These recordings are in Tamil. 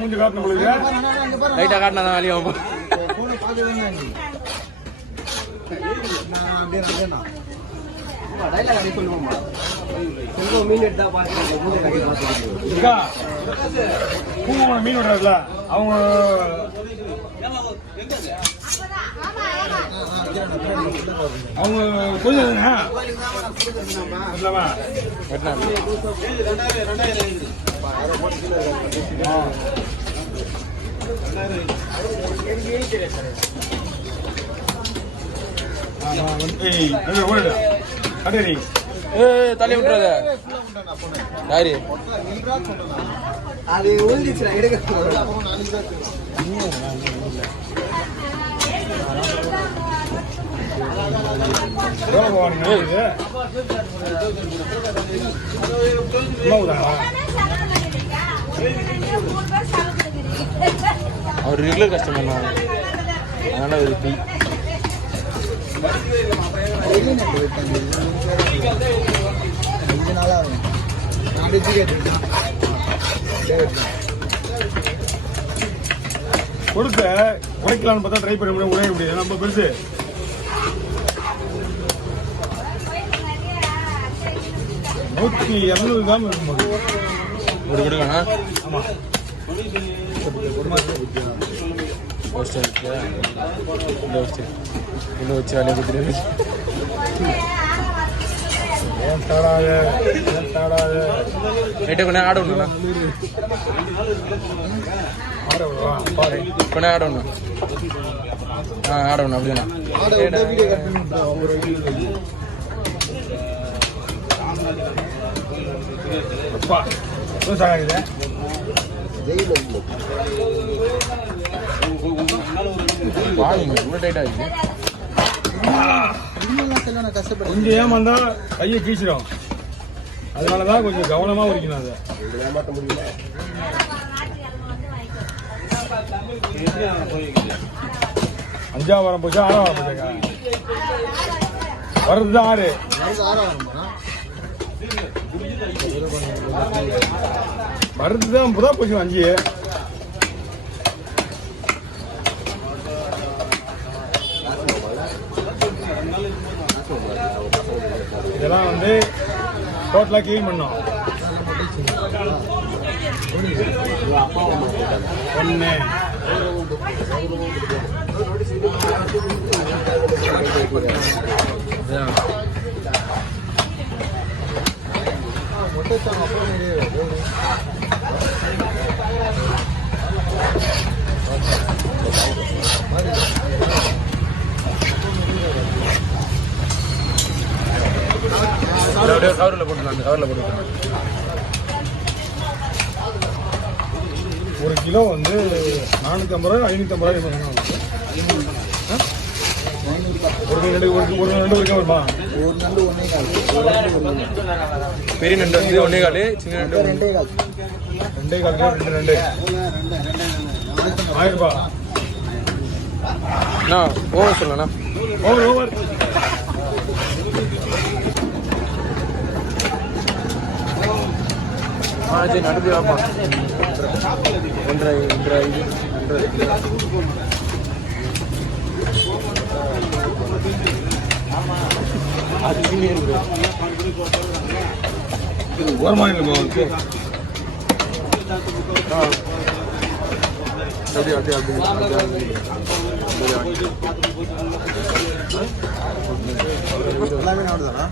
மூஞ்சி காட்டணும் உங்களுக்கு லைட்டா காட்டினா தான் வேலையும் மீன் விடுறாருல அவங்க அவங்க கொஞ்சம் தலை விட்டுறத யாரு அது ஊழிச்சுடா எடுக்க அவர் ரெகுலர் கஸ்டமர் அதனால ஒரு பி கொடுத்த உடைக்கலான்னு பார்த்தா ட்ரை பண்ண முடியாது, உடைய முடியாது நம்ம பெருசு. நூற்றி 200 கிராம் இருக்கும்போது ஒரு கொடுங்க. ஆமாம் வச்சு வேலையை கொடுத்துட்டு நைட்டு கொஞ்சம் ஆட ஒண்ணுண்ணா கொஞ்சம் ஆட ஒண்ணு ஆட ஒண்ணு அப்படின்னா கொஞ்சம் ஏமாந்தா கையை கீச்சிடும், அதனாலதான் கொஞ்சம் கவனமா உரிக்கணும். அதை ஏமாற்ற முடியல. அஞ்சாம் வாரம் போச்சா 6ஆம் வாரம் போச்சாக்கா? வருதுதான் 6 வருதுதான் புதா போச்சு 5. இதெல்லாம் வந்து டோட்டலாக கிளீன் பண்ணோம். 1 கவரில் போட்டுக்கலாம். அந்த கவரில் போட்டு 1 கிலோ வந்து 450 ரூபா 550 ரூபாய். ஒரு நண்டு வருமா? ஒரு நண்டு 1.25, பெரிய நண்டு வந்து 1.25, சின்ன நண்டு 2.25 கிலோ 2 நண்டு 1000 ரூபாய். ஓவர் சொல்லண்ணா, ஓவர் சரி நடுப்பு வாப்பா. 1.5 ஓரமாக இருக்கு. எல்லாமே நாடுதானா?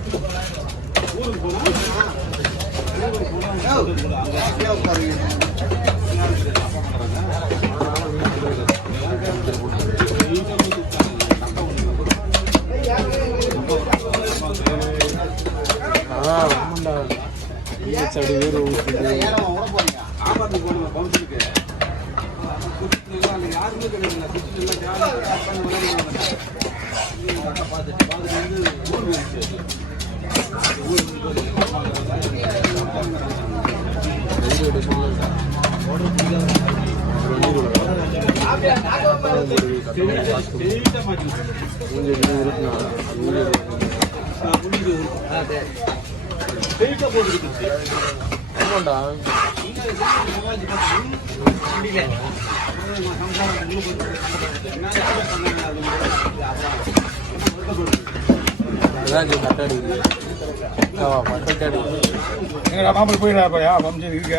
எங்கடா மாப்பிள்ளை போயிடாப்பையா ஃபங்க்ஷன் இருக்க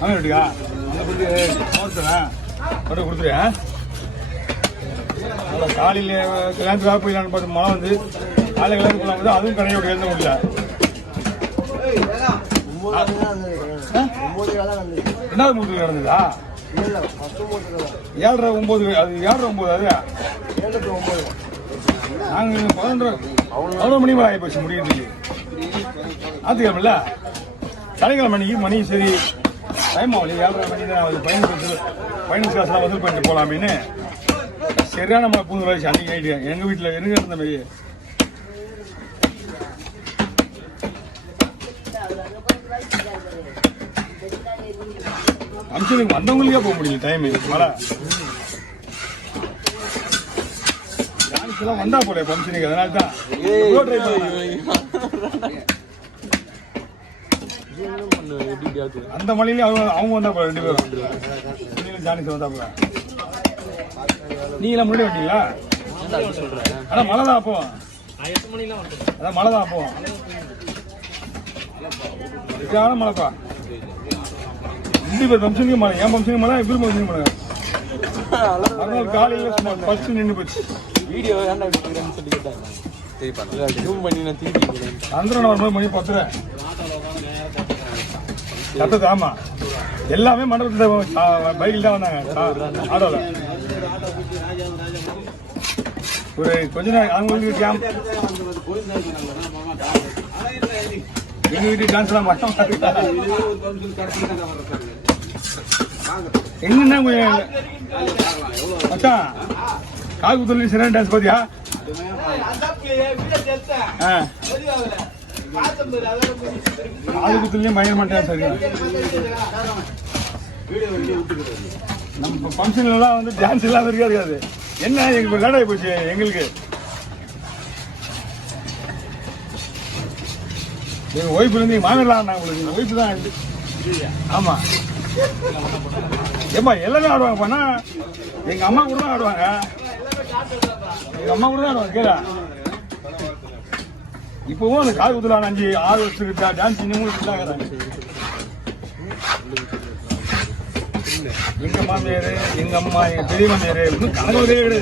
அவன் வீட்டுக்கா அந்த புள்ளி போட்டுறேன் மட்டும் கொடுத்துருவேன். காலையில் கல்யாணத்துக்காக போயிடலான்னு பார்த்து மழை வந்து காலையில் கல்யாணம் போகலாம் அதுவும் கடையோட எழுத முடியல. 2வது மூர்த்தி நடந்ததா 7:30 9 அது 7:30 9 அது நாங்கள் 11 மணி மேலே ஆகி போச்சு முடியுது. ஞாயிற்றுக்கிழமைல சனிக்கிழமை மணி சரி டைம் ஆகல 7:30 மணி தான் அது பயணிச்சு காசுலாம் வசூல் பண்ணிட்டு போகலாமேன்னு சரியான மழை பூந்து வயசு அன்றைக்கி நைட்டு எங்கள் வீட்டில் எனக்கு இருந்த மாதிரி. ஃபங்க்ஷனுக்கு வந்தவங்களுக்கே போக முடியல டைம் மழை. டான்ஸ்லாம் வந்தா போல ஃபங்க்ஷனுக்கு அதனால தான் அந்த மழையில அவங்க வந்தா போல 2 பேரும் ஜானிஸ் வந்தா போல. நீங்களாம் முன்னாடி வந்தீங்களா? அதான் மழை தான் அப்போ அதான் மழை தான் அப்போ சரியான மழைப்பா. 2 பேர் ஃபங்க்ஷனுக்கு மழை என் ஃபங்க்ஷனுக்கு மழை இவரு ஃபங்க்ஷனுக்கு மழை. அதனால காலையில் சும்மா ஃபர்ஸ்ட் நின்று போச்சு. வீடியோ சொல்லி கேட்டாங்க சந்திரன் வரும்போது மணி 10 கத்தது. ஆமா எல்லாமே மண்டபத்தில் பைக்கில் தான் வந்தாங்க ஆட்டோவில். ஒரு கொஞ்ச நாள் அவங்க வீட்டு எங்க வீட்டு டான்ஸ்லாம் மட்டும் என்னன்னா மச்சான் காக்கு சொல்லி சரியான டான்ஸ் பாத்தியா? காது குத்துலயும் பயங்கரமா டான்ஸ் ஆடுங்க. நம்ம ஃபங்க்ஷன்ல எல்லாம் வந்து டான்ஸ் இல்லாம இருக்காது. என்ன எங்களுக்கு லேட் ஆகி போச்சு எங்களுக்கு. எங்க ஒய்ஃபுல இருந்து மாமியார் ஆடினாங்க உங்களுக்கு. எங்க ஒய்ஃபு தான். ஆமா ஏமா எல்லாமே ஆடுவாங்க பண்ணா எங்க அம்மா கூட தான் ஆடுவாங்க. எங்க அம்மா கூட தான் ஆடுவாங்க. கேளா இப்பவும் அந்த காது குத்துலான 5-6 வருஷத்துக்கு டான்ஸ் இன்னமும் இல்லாங்கிறாங்க. எங்க மாமியாரு எங்க அம்மா எங்க பெரிய மாமியாரு இன்னும் கனவு கிடையாது.